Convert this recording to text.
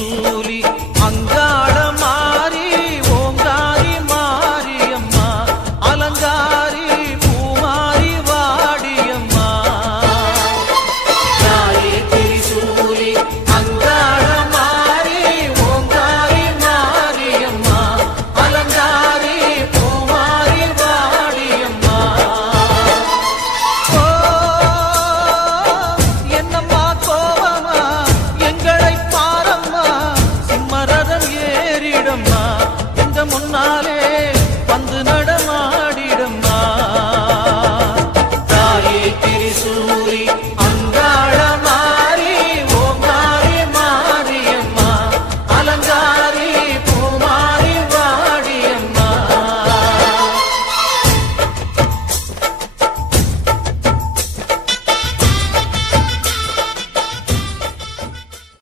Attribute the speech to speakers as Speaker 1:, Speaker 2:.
Speaker 1: റസൂലി கண்ணுக்கு முன்னாலே வந்து நடமாடிடம்மா. தாயே திரிசூரி